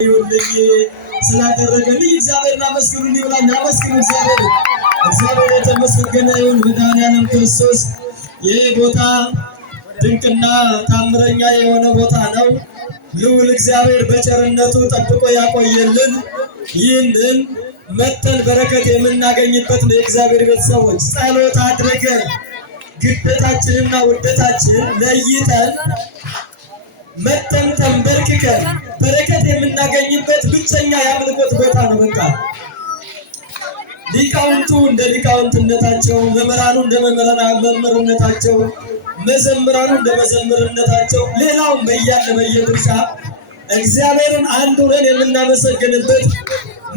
ይሁንልኝ ስላደረገልኝ እግዚአብሔርን አመስግኑልኝ ብላኝ አመስግኑ። እግዚአብሔር የተመሰገነ ይሁን። መድኃኒዓለም ክርስቶስ ይህ ቦታ ድንቅና ታምረኛ የሆነ ቦታ ነው። ልዑል እግዚአብሔር በቸርነቱ ጠብቆ ያቆየልን። ይህንን መተን በረከት የምናገኝበት ነው። የእግዚአብሔር ቤተሰቦች ጸሎት አድርገን ግዴታችንና ውዴታችን ለይተን መተን ተንበርክከን በረከት የምናገኝበት ብቸኛ የአምልኮት ቦታ ነው። በቃ ሊቃውንቱ እንደ ሊቃውንትነታቸው፣ መምህራኑ እንደ መምህርነታቸው፣ መዘምራኑ እንደ መዘምርነታቸው፣ ሌላውም በየድርሻ እግዚአብሔርን አንድ ሆነን የምናመሰግንበት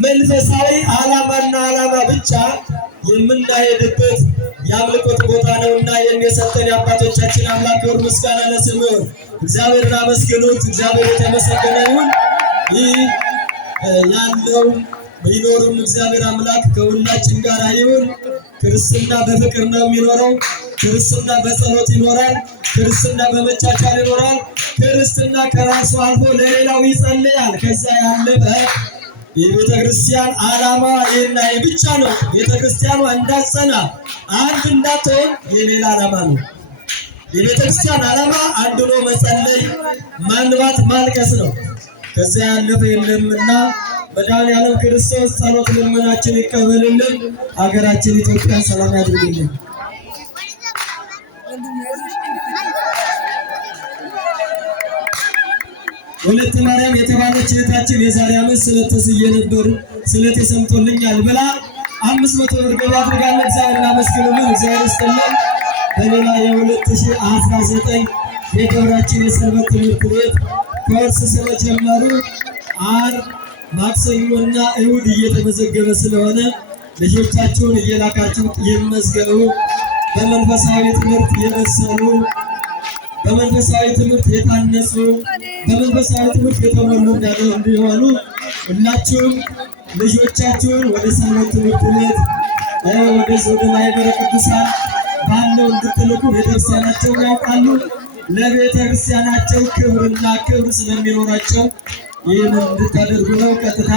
መንፈሳዊ ዓላማና ዓላማ ብቻ የምናሄድበት የአምልኮት ቦታ ነውና የሰጠን የአባቶቻችን አምላክ ክብር ምስጋና ለስሙ ይሁን። እግዚአብሔርን አመስግኑት። እግዚአብሔር የተመሰገነ ይሁን። ይህ ያለው ቢኖርም እግዚአብሔር አምላክ ከሁላችን ጋር ይሁን። ክርስትና በፍቅር ነው የሚኖረው። ክርስትና በጸሎት ይኖራል። ክርስትና በመቻቻል ይኖራል። ክርስትና ከራሱ አልፎ ለሌላው ይጸልያል። ከዛ ያለፈ የቤተ ክርስቲያን ዓላማ ይህና ብቻ ነው። ቤተ ክርስቲያኗ እንዳጸና አንድ እንዳትሆን የሌላ ዓላማ ነው። የቤተ ክርስቲያን ዓላማ አንድ ሆኖ መጸለይ፣ ማንባት፣ ማልቀስ ነው። ከዚያ ያለፈ የለምና መድኃኒዓለም ክርስቶስ ጸሎት ልመናችን ይቀበልልን። ሀገራችን ኢትዮጵያን ሰላም ያድርግልን። ወለተ ማርያም የተባለች እህታችን የዛሬ ዓመት ስለት ተስዬ ነበር፣ ስለት ተሰምቶልኛል ብላ 500 ብር ገቢ አድርጋለች። እግዚአብሔርን አመስግኑልን። እግዚአብሔር ይስጥልን። በሌላ የ2019 የደብራችን የሰንበት ትምህርት ቤት ኮርስ ስለጀመሩ ዓርብ፣ ማክሰኞና እሁድ እየተመዘገበ ስለሆነ ልጆቻችሁን እየላካችሁ ይመዝገቡ። በመንፈሳዊ ትምህርት የበሰሉ፣ በመንፈሳዊ ትምህርት የታነጹ፣ በመንፈሳዊ ትምህርት የተሞሉ እንዲሆኑ ሁላችሁም ልጆቻችሁን ወደ ሰንበት ትምህርት ቤት ወደ ማኅበረ ቅዱሳን ባለው እንድትልኩ ቤተክርስቲያናቸውን ያውቃሉ። ለቤተክርስቲያናቸው ክብርና ክብር ስለሚኖራቸው ይህንን እንድታደርጉ ነው። ቀጥታ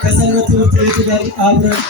ከሰንበት ትምህርት ቤቱ ጋር አብረን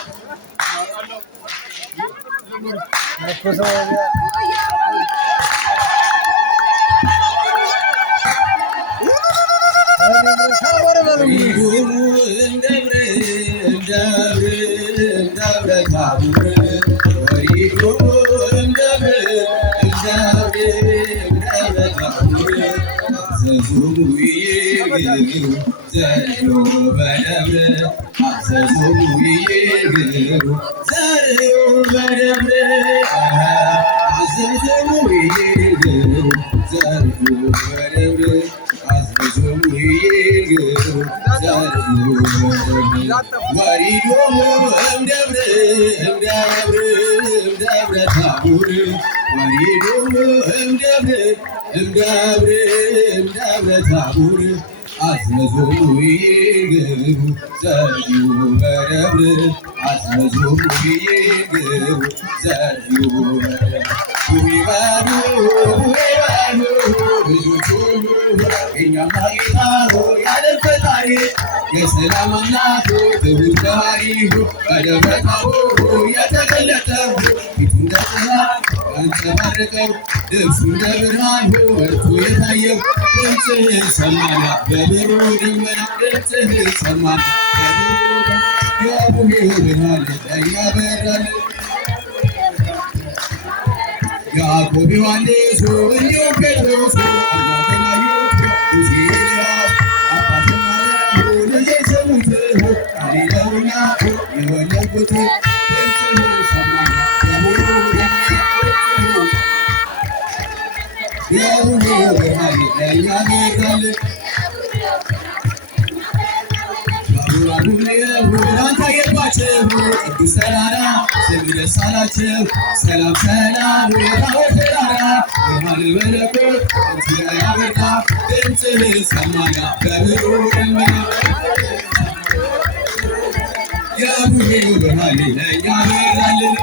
የሰላም አምላክ ትሁት ባህሪሁ በደብረ ታቦር የተገለጠው ፊቱ እንደ ፀሐይ ያንጸባረቀው ልብሱ እንደ ብርሃን ወጥቶ የታየው ድምፅህን ሰማን በብሩህ ደመና ድምፅህን ሰማን የአቡነ ብርሃን ለእኛ በራልን። ያዕቆብ ዮሐንስ እንዲሁም ጴጥሮስ አምላክን አዩት ሙሴ ኤልያስ የወለድኩት ድምፅህን ሰማን የአቡነ ብርሃን ለእኛ በራልን። ብርሃን ታየባቸው ቅዱስ ተራራ ስም ደስ አላቸው። ሰላም ሰላም የታቦር ተራራ ብርሃነ መለኮት አንተ ላይ አበራ ድምፅህን ሰማን በብሩህ ደመና የአቡነ ብርሃን ለእኛ በራልን።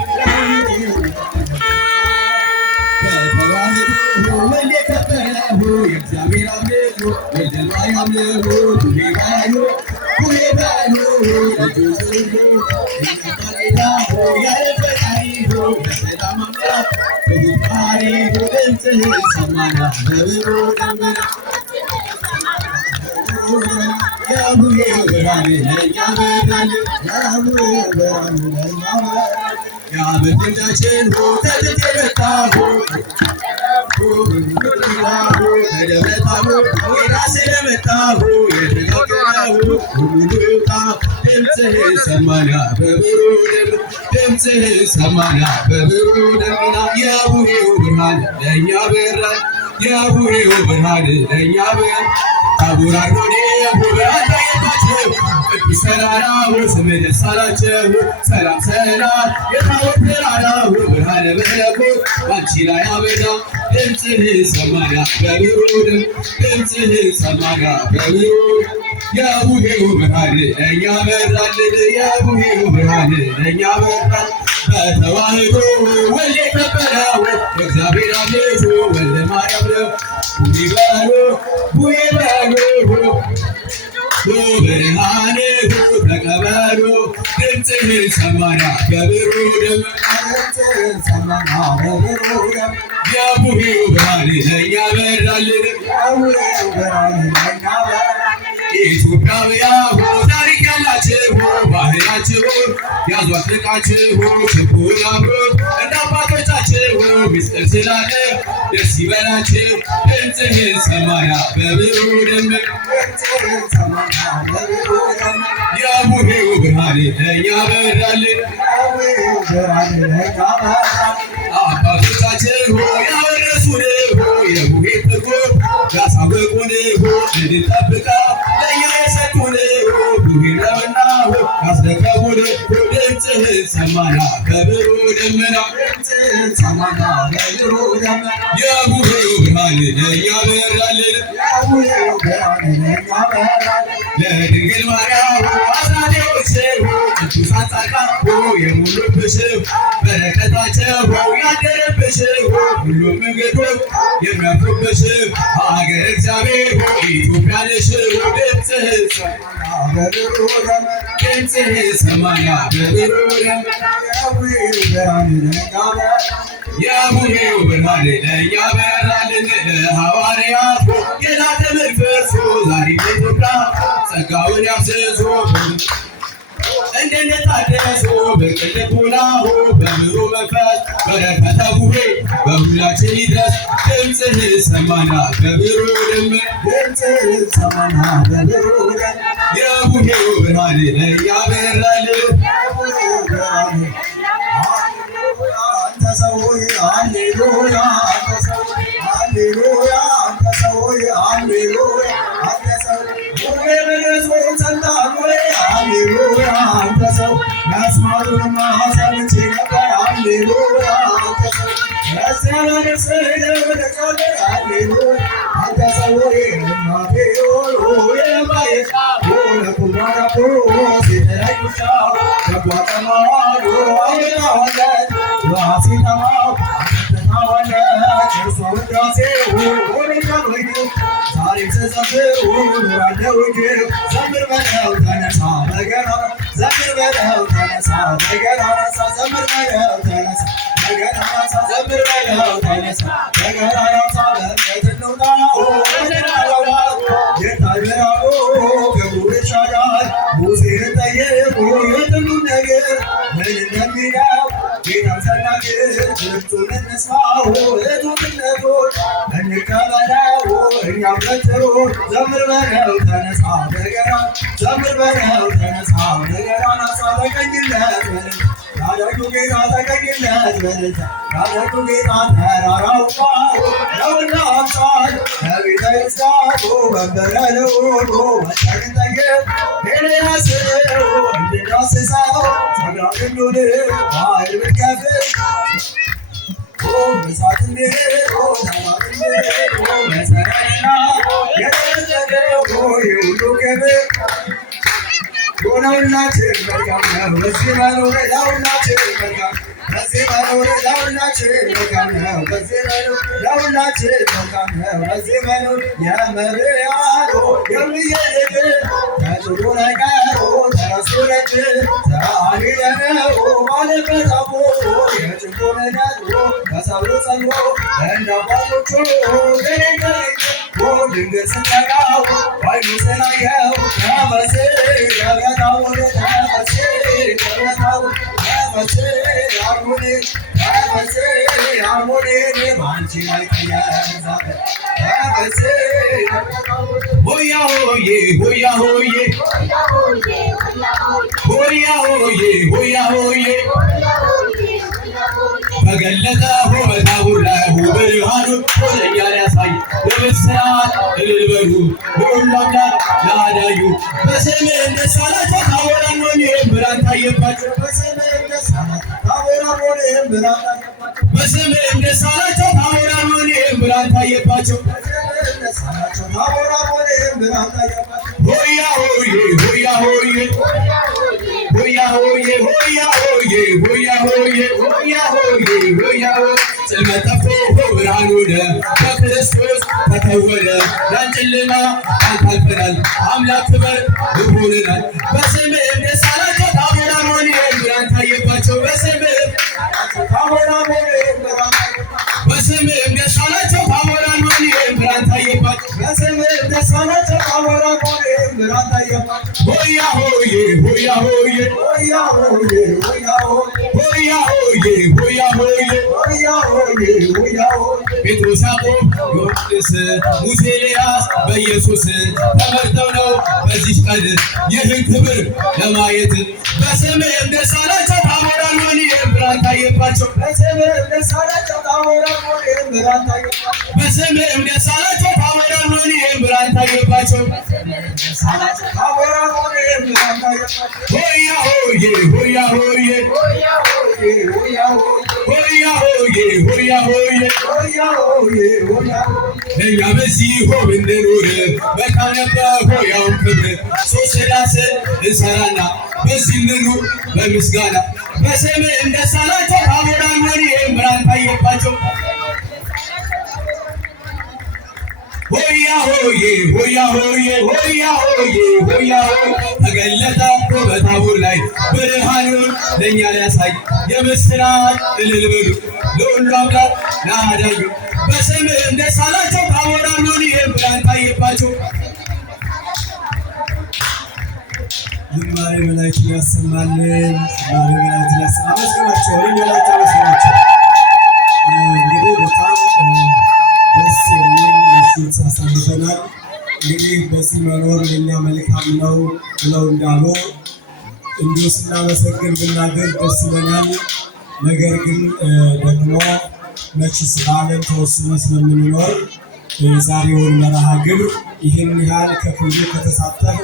በተዋህዶ ወልድ የከበረ የእግዚአብሔር አምልኮ ወልደ ማርያም ነው ቡሄ በሉ ቡሄ በሉ ልጆች ሁሉ ጌታ የፈጣሪ የሰላም አምላክ በጉባኤ ድምፅህን ሰማን በብሩ ደመና የቡሄ ብርሃን ለእኛ በራልን የቡሄ ብርሃን ለእኛ በራልን የአመድዳችን ተትት የመጣሁ ከደብረታቦ ራሴ ለመጣሁ የተጋገረሁ ሁሉ ይውጣ ድምፅህን ሰማን በብሩ ደመና ድምፅህን ሰማን በብሩ ደመና የቡሄው ብርሃን ለእኛ በራል የቡሄው ብርሃን ለእኛ በራል ታቦር አርኖኔ ውበት ታየባቸው ቅዱስ ተራራው ስምህ ደስ አላቸው ሰላም ሰላም የታቦር ተራራው ብርሃነ መለኮት ባንቺ ላይ አበራ ድምፅህን ሰማን በብሩ ድምፅህን ሰማን በብሩ የቡሄው ብርሃን ለእኛ በራልን የቡሄው ብርሃን ለእኛ በራል በተዋህዶ ወልድ የከበረው እግዚአብሔር አብልቶ ወልደ ማርያም ነው ቡሄ በሉ ቡሄ በሉ ብርሃን ተቀበሉ ድምፅህን ሰማን በብሩ ድምፅህን ሰማን በብሩ የቡሄው ብርሃን ለእኛ በራልን የቡሄው ብርሃን ለእኛ በራልን ኢትዮጵያውያን ታሪክ ያላችሁ ባህላችሁ ያዟት ልቃችሁ ችኩን አብሮት እንደ አባቶቻችሁ ምስጢር ስላለ ደስ ይበላችሁ ድምፅህን ሰማን በብሩ ደመና የቡሄው ብርሃን ለእኛ በራልን አባቶቻችሁ ያወረሱን የቡሄ ትርጉም ያሳወቁን እንድንጠብቀው ለእኛ የሰጡን ቡሄ ነውና ያስረከቡን ድምፅህን ሰማን በብሩ ደመና ድምፅህን ሰማን በብሩ ደመና የቡሄው ብርሃን ለእኛ በራልን የቡሄው ብርሃን ለእኛ በራልን ለድንግል ማርያም አስራቴዎች ቅዱሳን ጻድቃን የሞሉብሽ በረከታቸው ያደረብሽ ሁሉም እንግዶች የሚያርፉብሽ ሀገረ እግዚአብሔር ኢትዮጵያ ነሽ ድምፅህን ሰማን በብሩ ደመና ድምፅህን ሰማን በብሩ ደመና የቡሄው ብርሃን ለእኛ በራልን ለሐዋርያት የላከ መንፈሱ ዛሬ በኢትዮጵያ ጸጋውን ያፍስሱ እንድንታደሱ በቅን ልቡና በብሩ መንፈስ በረከተ ቡሄ በሁላችን ይድረስ ድምፅህን ሰማን በብሩ ደመና ድምፅህን ሰማን በብሩ ደመና የቡሄው ብርሃን ለእኛ በራልን የቡሄው ብርሃን አንተ ሰው ሃሌሉያ አንተ ሰው ሃሌሉያ አንተ ሰው ሃሌሉያ አንተ ሰው ቡሄ በለሶ ሰንታን ሃሌሉያ አንተ ሰው ያስማሩንማ ሰምቼ ነበር ሃሌሉያ አንተ ሰው ያስያላነስህ ደብረቃለ ሃሌሉያ አንተ ሰው እናቴ የባየቃ ለኩማራቶ ሲተራዩሻ ተጓጠማዋዶ አይናዋለት ዋሲተማው ተታዋለት እርሷ ውዳሴ ወደቃሎይ ዛሬም ስዘምር ኑራለውጅ ዘምር በለው ተነሳ በገና ዘምር በለው ተነሳ በገና ነሳ ዘምር በለው ተነሳ በገና ነሳ ዘምር በለው ተነሳ በገና ነሳ በእምነት እንውጣ ወደናላውላት የታይበራቦ ገቡ ይሻላል ሙሴን ጠየቁ የጥሉን ነገር ምን እንደሚለው ጌታን ሰናግር ድምፁን እንስማው እቱትነቱን እንቀበለው እኛም በትሩ ዘምር በለው ተነሳ በገና ዘምር በለው ተነሳ በገና ነሳ ተቀኝለት በልልታ ያደጉ ጌታ ተቀኝለት በልልታ ያደጉ ጌታ ተራራው ነውና አምሳል ከቤተ ክርስቲያኑ መንበረ ልዑሉ ወጣን ጠየቅ ኤልያስ እንድዳስሰው ጸጋን ሁሉ ኃይል ብትከፍል እሳት መሰረትና የተደረገው የሁሉ ክብር ለሁላችን መልካም ነው። በዚህ መኖር ለሁላችን መልካም በዚህ መኖር ለሁላችን መልካም ነው። በዚህ መኖር ለሁላችን መልካም ነው። በዚህ መኖር የመሪያዶ የሚየልግ ከጥሩ ነገሩ ተረሱ ነጭ ተአሊደነው ማለበታቦ የጭንቁን ነጥቦ ከሰብሩ ጸሎ እንደ አባቶቹ ድንግል ስጠቃው ባይኑ ስናየው ተመስ ገበታው ተመስ ገበታው ተመስ አርሙኔ ተመስ አርሙኔ ባንቺ ላይ ተያዛበ ተመስ ሆያ ሆዬ ሆያ ሆዬ ሆያ ሆዬ ሆያ ሆዬ በገለጠ ሆበታቡር ላይ ብርሃኑ ወደኛ ሊያሳይ የምስራት እልል በሉ በሁሉ አምላክ ለአዳዩ በስምህ ደስ አላቸው ታቦራን ይህም ብርሃን ታየባቸው በስምህ ደስ አላቸው ታቦራን ደስ አላቸው ታቦራን ይህም ብርሃን ታየባቸው ሆያ ሆዬ ሆያ ሆዬ ሆያ ሆዬ ሆያ ሆዬ ሆያ ሆዬ ሆያ ሆዬ ሆያ ጽልመት ጠፍቶ ብርሃን ሆነ በክርስቶስ ተከወነ ያን ጨለማ አልፈናል አምላክ ክበር ሆነናል በስምህ ደስ አላቸው ታቦራን ይህም ብርሃን ታየባቸው በስምህ ደስ አላቸው ታቦራን ይህም ብርሃን ታየባቸው በስምህ ደስ አላቸው ታቦራን ይህም ብርሃን ታየባቸው ሆያ ሆዬ ሆያ ሆዬ ሆያ ሆዬ ሆያ ሆያ ሆዬ ሆያ ሆዬ ሆያ ሆዬ ሆያ ጴጥሮስ ያዕቆብ ዮሐንስ ሙሴ ኤልያስ በኢየሱስ ተመርተው ነው በዚህ ቀን ይህን ክብር ለማየት በስምህ ደስ አላቸው ታቦራን ይህም ብርሃን ታየባቸው በስምህ ደስ አላቸው ታቦራን ይህም ብርሃን ታየባቸው በስምህ ደስ አላቸው ታቦራን ይህም ብርሃን ታየባቸው ሆያ ሆዬ ሆያ ሆዬ ሆያ ሆዬ ለእኛ በዚህ ሆብ እንኑር መልካም ነበር ሆያውን ክብር ሶስት ዳስን እንሰራና በዚህ እንኑር በምስጋና በስምህ ደስ አላቸው ታቦራን ይህም ብርሃን ታየባቸው ሆያ ሆዬ ሆያ ሆዬ ሆያ ሆዬ ሆያ ተገለጠ በታቦር ላይ ብርሃኑን ለእኛ ሊያሳይ የምስራች እልል በሉ ለሁሉ አምላክ ለአዳኙ በስምህ ደስ አላቸው ታቦራን ይህም ብርሃን ታየባቸው ዝማሬ መላእክት ያሰማልን ዝማሬ መላእክት ያሰማልን አመስግናቸው እንግዲህ በጣም ደስ የሚል ምሽት አሳልፈናል። እንግዲህ በዚህ መኖር ለእኛ መልካም ነው ብለው እንዳሉ እንዲሁ ስናመሰግን ብናገር ደስ ይለናል። ነገር ግን ደግሞ መችስ በዓለም ተወስኖ ስለምንኖር የዛሬውን መርሃ ግብር ይህን ያህል ከክብሩ ከተሳተፍ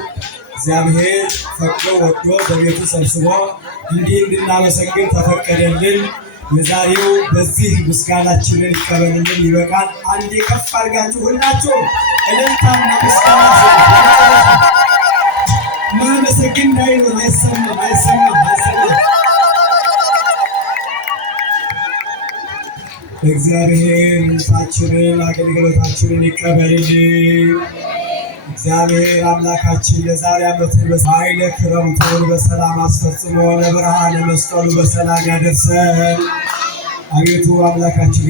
እግዚአብሔር ፈቅዶ ወዶ በቤቱ ሰብስቦ እንዲህ እንድናመሰግን ተፈቀደልን። የዛሬው በዚህ ምስጋናችንን ይቀበልልን ይበቃል። አንዴ ከፍ አድርጋችሁ ሁላችሁ እልልታና ምስጋና ማመሰግን እንዳይኖር አይሰማም። እግዚአብሔር ምንሳችንን አገልግሎታችንን ይቀበልልን። እግዚአብሔር አምላካችን ለዛሬ ዓመትን በኃይለ ክረምቱን በሰላም አስፈጽሞ ለብርሃነ መስቀሉ በሰላም ያደርሰን። አቤቱ አምላካችን